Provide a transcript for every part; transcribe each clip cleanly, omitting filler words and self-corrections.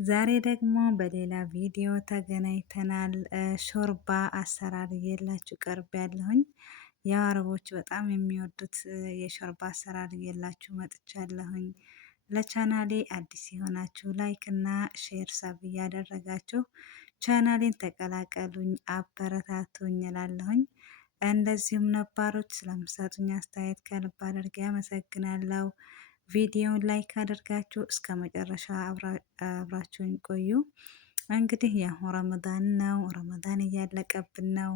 ዛሬ ደግሞ በሌላ ቪዲዮ ተገናኝተናል። ሾርባ አሰራር እየላችሁ ቀርብ ያለሁኝ ያው አረቦች በጣም የሚወዱት የሾርባ አሰራር እየላችሁ መጥቻለሁኝ። ለቻናሌ አዲስ የሆናችሁ ላይክ እና ሼር ሰብ እያደረጋችሁ ቻናሌን ተቀላቀሉኝ፣ አበረታቱኝ እላለሁኝ። እንደዚሁም ነባሮች ስለምሰጡኝ አስተያየት ከልብ አድርጌ አመሰግናለሁ። ቪዲዮውን ላይክ አድርጋችሁ እስከ መጨረሻ አብራችሁን ቆዩ። እንግዲህ ያው ረመዳን ነው፣ ረመዳን እያለቀብን ነው።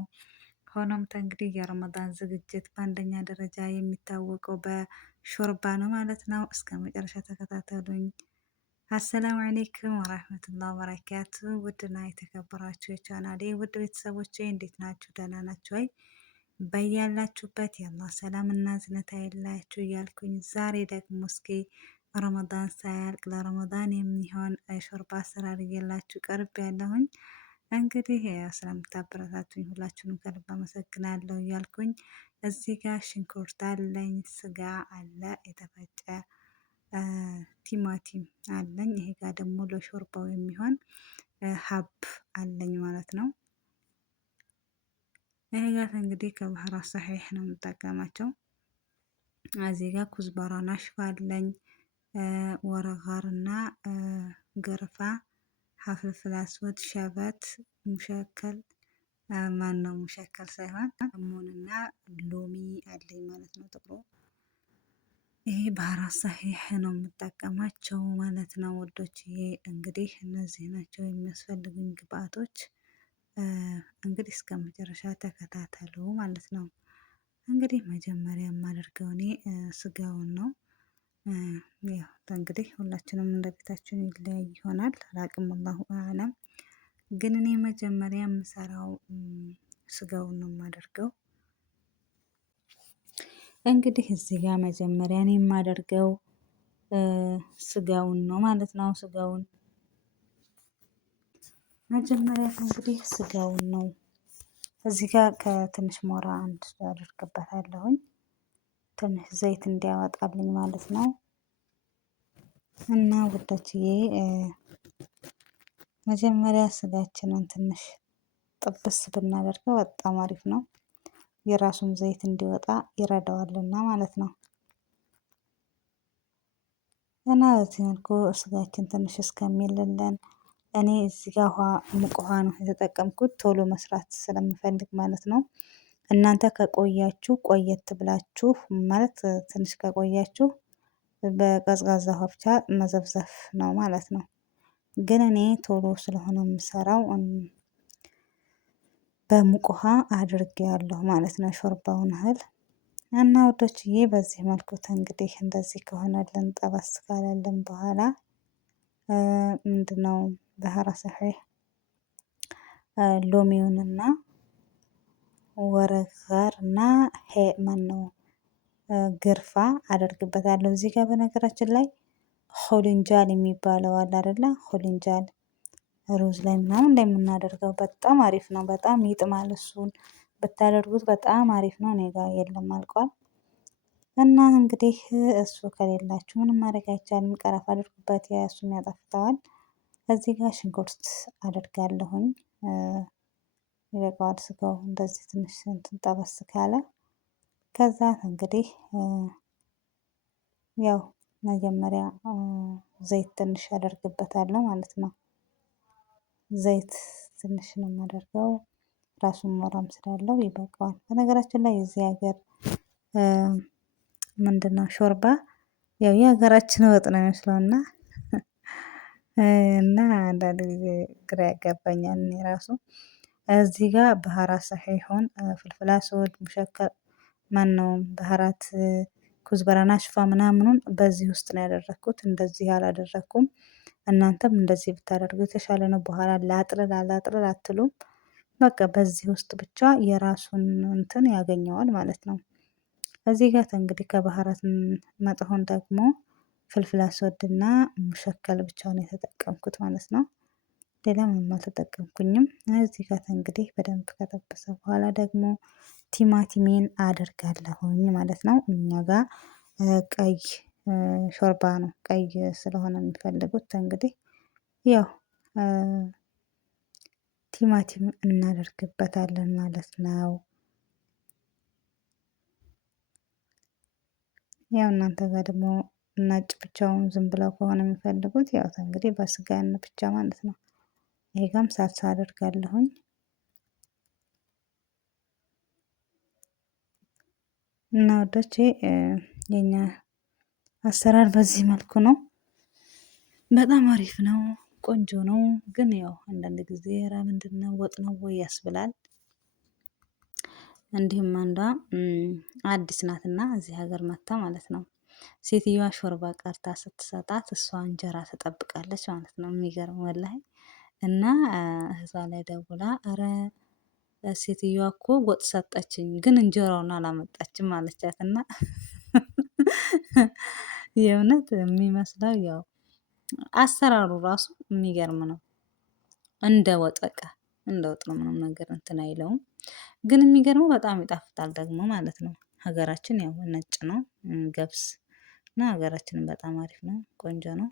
ሆኖም እንግዲህ የረመዳን ዝግጅት በአንደኛ ደረጃ የሚታወቀው በሾርባ ነው ማለት ነው። እስከ መጨረሻ ተከታተሉኝ። አሰላሙ አሌይኩም ወራህመቱላሂ ወበረካቱ። ውድና የተከበራችሁ የቻናሌ ውድ ቤተሰቦቼ እንዴት ናችሁ? ደህና ናችሁ ወይ? በያላችሁበት የአላህ ሰላም እና እዝነት አይለያችሁ እያልኩኝ ዛሬ ደግሞ እስኪ ረመዳን ሳያልቅ ለረመዳን የሚሆን ሾርባ አሰራር እየላችሁ ቀርብ ያለሁኝ። እንግዲህ ስለምታበረታቱኝ ሁላችሁንም ከልብ አመሰግናለሁ እያልኩኝ እዚህ ጋር ሽንኩርት አለኝ፣ ስጋ አለ፣ የተፈጨ ቲማቲም አለኝ። ይሄ ጋር ደግሞ ለሾርባው የሚሆን ሀብ አለኝ ማለት ነው። ይሄ ጋር እንግዲህ ከባህራት ሰሒህ ነው የምጠቀማቸው። እዚህ ጋር ኩዝበራ ናሽፋ አለኝ፣ ወረጋር እና ገርፋ፣ ሀፍልፍል አስወድ፣ ሸበት፣ ሙሸከል ማን ነው ሙሸከል ሳይሆን ከሙንና ሎሚ አለኝ ማለት ነው። ጥቁሩ ይሄ ባህራት ሰሒህ ነው የምጠቀማቸው ማለት ነው ወዶች። ይሄ እንግዲህ እነዚህ ናቸው የሚያስፈልጉኝ ግብአቶች። እንግዲህ እስከ መጨረሻ ተከታተሉ ማለት ነው። እንግዲህ መጀመሪያ የማደርገው እኔ ስጋውን ነው። ያው እንግዲህ ሁላችንም እንደ ቤታችን ይለያይ ይሆናል፣ አላቅም፣ አላሁ አለም። ግን እኔ መጀመሪያ የምሰራው ስጋውን ነው የማደርገው። እንግዲህ እዚህ ጋር መጀመሪያ እኔ የማደርገው ስጋውን ነው ማለት ነው። ስጋውን መጀመሪያ እንግዲህ ስጋውን ነው እዚህ ጋር ከትንሽ ሞራ አንድ አደርግበታለሁኝ፣ ትንሽ ዘይት እንዲያወጣልኝ ማለት ነው። እና ውዶችዬ መጀመሪያ ስጋችንን ትንሽ ጥብስ ብናደርገው በጣም አሪፍ ነው። የራሱን ዘይት እንዲወጣ ይረዳዋልና ማለት ነው። እና በዚህ መልኩ ስጋችን ትንሽ እስከሚልልን እኔ እዚህ ጋር ሙቅ ውሃ ነው የተጠቀምኩት፣ ቶሎ መስራት ስለምፈልግ ማለት ነው። እናንተ ከቆያችሁ ቆየት ብላችሁ ማለት ትንሽ ከቆያችሁ በቀዝቃዛ ውሃ ብቻ መዘፍዘፍ ነው ማለት ነው። ግን እኔ ቶሎ ስለሆነ የምሰራው በሙቅ ውሃ አድርጌያለሁ ማለት ነው ሾርባውን እህል። እና ወዶችዬ በዚህ መልኩ እንግዲህ እንደዚህ ከሆነልን ጠበስ ካለልን በኋላ ምንድነው ባህራት ሰሒህ ሎሚውንና ወረጋር እና ማነው ግርፋ አደርግበታለሁ። እዚህ ጋር በነገራችን ላይ ሆልንጃል የሚባለው አለ አይደለ? ሆልንጃል ሩዝ ላይ ምናምን እንደምናደርገው በጣም አሪፍ ነው። በጣም ይጥማል። እሱን ብታደርጉት በጣም አሪፍ ነው። እኔ ጋር የለም አልቋል። እና እንግዲህ እሱ ከሌላችሁ ምንም ማድረግ አይቻልም። ቀረፋ አድርጉበት፣ እሱን ያጣፍጠዋል። እዚህ ጋር ሽንኩርት አደርጋለሁኝ። ይበቃዋል። ስጋው እንደዚህ ትንሽ እንትን ጠበስ ካለ ከዛ እንግዲህ ያው መጀመሪያ ዘይት ትንሽ አደርግበታለሁ ማለት ነው። ዘይት ትንሽ ነው የማደርገው፣ ራሱን ሞራም ስላለው ይበቃዋል። በነገራችን ላይ የዚህ ሀገር ምንድነው ሾርባ ያው የሀገራችን ወጥ ነው የሚመስለውና እና አንዳንድ ጊዜ ግራ ያጋባኛል እኔ ራሱ። እዚህ ጋር ባህራት ሰሒሁን ፍልፍል አስወድ፣ ሙሸከል ማነው ባህራት ኩዝበራ ናሽፋ ምናምኑን በዚህ ውስጥ ነው ያደረኩት። እንደዚህ አላደረኩም። እናንተም እንደዚህ ብታደርጉ የተሻለ ነው። በኋላ ላጥልል አትሉም። በቃ በዚህ ውስጥ ብቻ የራሱን እንትን ያገኘዋል ማለት ነው። እዚህ ጋር እንግዲህ ከባህራት መጥሆን ደግሞ ፍልፍል አስወድና ሙሸከል ብቻ ነው የተጠቀምኩት ማለት ነው። ሌላ ምንም አልተጠቀምኩኝም። እዚህ ጋር እንግዲህ በደንብ ከጠበሰ በኋላ ደግሞ ቲማቲሜን አደርጋለሁኝ ማለት ነው። እኛ ጋር ቀይ ሾርባ ነው፣ ቀይ ስለሆነ የሚፈልጉት እንግዲህ ያው ቲማቲም እናደርግበታለን ማለት ነው። ያው እናንተ ጋር ደግሞ ነጭ ብቻውን ዝም ብለው ከሆነ የሚፈልጉት ያው እንግዲህ በስጋን ብቻ ማለት ነው። ይሄ ጋም ሳልሳ አደርጋለሁኝ። እና ወዶቼ የኛ አሰራር በዚህ መልኩ ነው። በጣም አሪፍ ነው፣ ቆንጆ ነው። ግን ያው አንዳንድ ጊዜ ኧረ ምንድነው ወጥ ነው ወይ ያስብላል። እንዲሁም አንዷ አዲስ ናትና እዚህ ሀገር መታ ማለት ነው። ሴትዮዋ ሾርባ ቀርታ ስትሰጣት እሷ እንጀራ ትጠብቃለች ማለት ነው። የሚገርም ወላሂ። እና እህቷ ላይ ደውላ ኧረ ሴትዮዋ እኮ ወጥ ሰጠችኝ ግን እንጀራውን አላመጣችም አለቻት። እና የእውነት የሚመስለው ያው አሰራሩ ራሱ የሚገርም ነው። እንደ ወጥ በቃ እንደ ወጥ ነው። ምንም ነገር እንትን አይለውም። ግን የሚገርመው በጣም ይጣፍጣል ደግሞ ማለት ነው። ሀገራችን ያው ነጭ ነው ገብስ እና ሀገራችንን በጣም አሪፍ ነው፣ ቆንጆ ነው።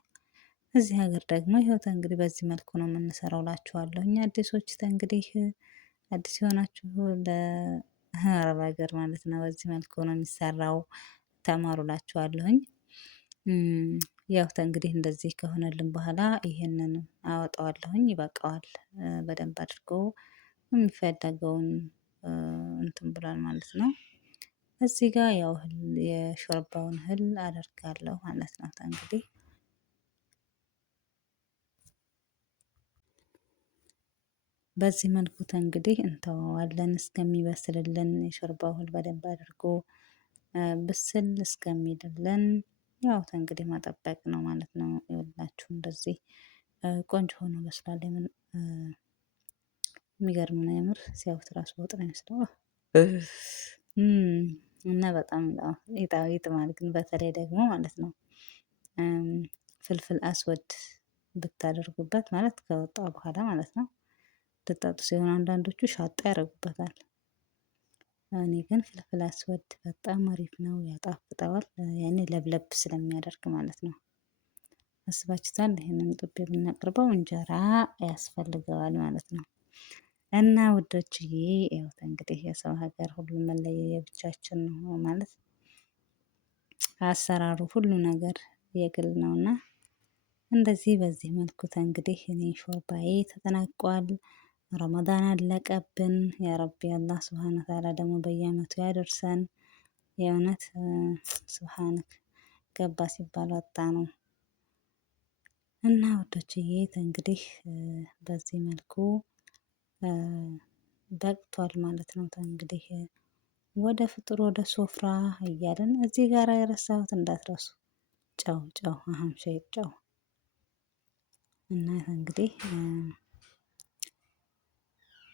እዚህ ሀገር ደግሞ ይኸው እንግዲህ በዚህ መልኩ ነው የምንሰራው እላችኋለሁ። እኛ አዲሶች እንግዲህ አዲስ የሆናችሁ ለአረብ ሀገር ማለት ነው በዚህ መልኩ ነው የሚሰራው፣ ተማሩ እላችኋለሁኝ። ያው እንግዲህ እንደዚህ ከሆነልን በኋላ ይሄንን አወጣዋለሁኝ። ይበቃዋል። በደንብ አድርጎ የሚፈለገውን እንትን ብሏል ማለት ነው። እዚህ ጋር ያው የሾርባውን እህል አደርጋለሁ ማለት ነው። እንግዲህ በዚህ መልኩ እንግዲህ እንተዋዋለን እስከሚበስልልን የሾርባው እህል በደንብ አድርጎ ብስል እስከሚልልን ያው እንግዲህ መጠበቅ ነው ማለት ነው። ይኸውላችሁ እንደዚህ ቆንጆ ሆኖ በስሏል። የሚገርም ነው የምር ሲያዩት ራሱ ወጥ ነው የሚመስለው። እና በጣም ይጥማል። ግን በተለይ ደግሞ ማለት ነው ፍልፍል አስወድ ብታደርጉበት ማለት ከወጣ በኋላ ማለት ነው ልጠጡ ሲሆን አንዳንዶቹ ሻጣ ያደርጉበታል። እኔ ግን ፍልፍል አስወድ በጣም አሪፍ ነው፣ ያጣፍጠዋል። ያኔ ለብለብ ስለሚያደርግ ማለት ነው። አስባችሁታል? ይሄንን ጥቤ ብናቀርበው እንጀራ ያስፈልገዋል ማለት ነው። እና ውዶችዬ ያው እንግዲህ የሰው ሀገር ሁሉም መለያየ ብቻችን ነው ማለት አሰራሩ ሁሉ ነገር የግል ነውና እንደዚህ በዚህ መልኩ እንግዲህ እኔ ሾርባዬ ተጠናቋል። ረመዳን አለቀብን። ያ ረቢ አላህ ሱብሃነ ወተዓላ ደግሞ በየአመቱ ያደርሰን። የእውነት ሱብሃነክ ገባ ሲባል ወጣ ነው። እና ውዶችዬ እንግዲህ በዚህ መልኩ በቅቷል ማለት ነው። እንግዲህ ወደ ፍጡር ወደ ሶፍራ እያልን እዚህ ጋር የረሳሁት እንዳትረሱ ጨው ጨው ሸይጥ ጨው እና እንግዲህ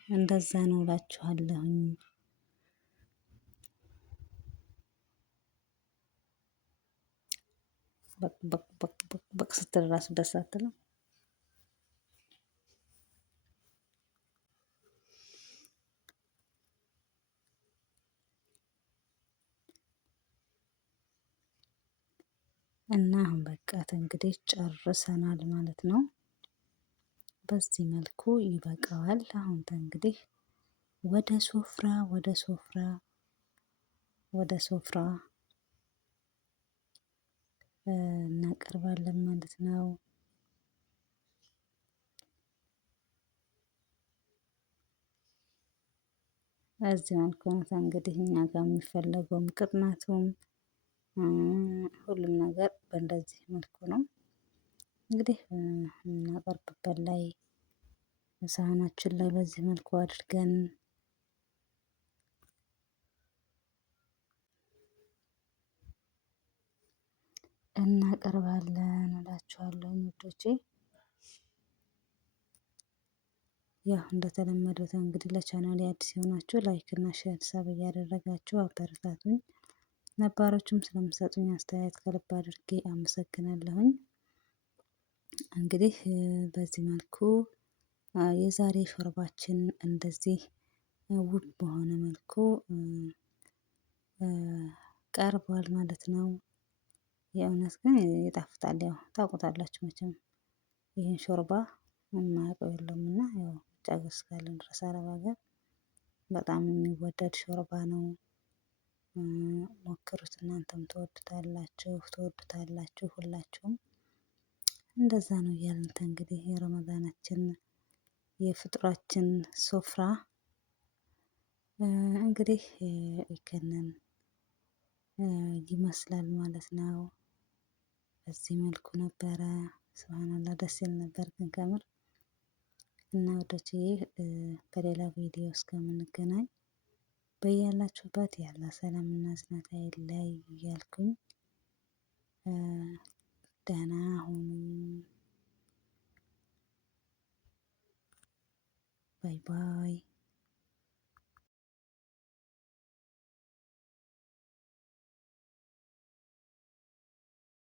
እንደዛ ነው እላችኋለሁኝ። በቅ ስትል ራሱ ደስ አትልም? እና አሁን በቃ እንግዲህ ጨርሰናል ማለት ነው። በዚህ መልኩ ይበቃዋል። አሁን እንግዲህ ወደ ሶፍራ እናቀርባለን ማለት ነው። በዚህ መልኩ እንግዲህ እኛ ጋር የሚፈለገውም ቅጥናቱም ሁሉም ነገር በእንደዚህ መልኩ ነው። እንግዲህ እናቀርብበት ላይ ሳህናችን ላይ በዚህ መልኩ አድርገን እናቀርባለን እላችኋለሁ ውዶቼ። ያው እንደተለመደው እንግዲህ ለቻናሌ አዲስ የሆናችሁ ላይክ እና ሼር ሰብ እያደረጋችሁ አበረታቱኝ። ነባሮችም ስለምሰጡኝ አስተያየት ከልብ አድርጌ አመሰግናለሁኝ። እንግዲህ በዚህ መልኩ የዛሬ ሾርባችን እንደዚህ ውብ በሆነ መልኩ ቀርቧል ማለት ነው። የእውነት ግን ይጣፍጣል። ያው ታውቁታላችሁ መቼም ይህን ሾርባ የማያውቀው የለም እና ያው ውጭ ሀገር እስካለን ድረስ አረብ ሀገር በጣም የሚወደድ ሾርባ ነው። ሞክሩት እናንተም ትወዱታላችሁ ሁላችሁም። እንደዛ ነው እያልን እንግዲህ የረመዳናችን የፍጥሯችን ሶፍራ እንግዲህ ይከነን ይመስላል ማለት ነው። በዚህ መልኩ ነበረ። ሱብሃንአላህ ደስ ይል ነበር ግን ከምር እና ወዶችዬ በሌላ ቪዲዮ እስከምንገናኝ በያላችሁበት ያለ ሰላምና እዝነት አይለይ እያልኩኝ ደህና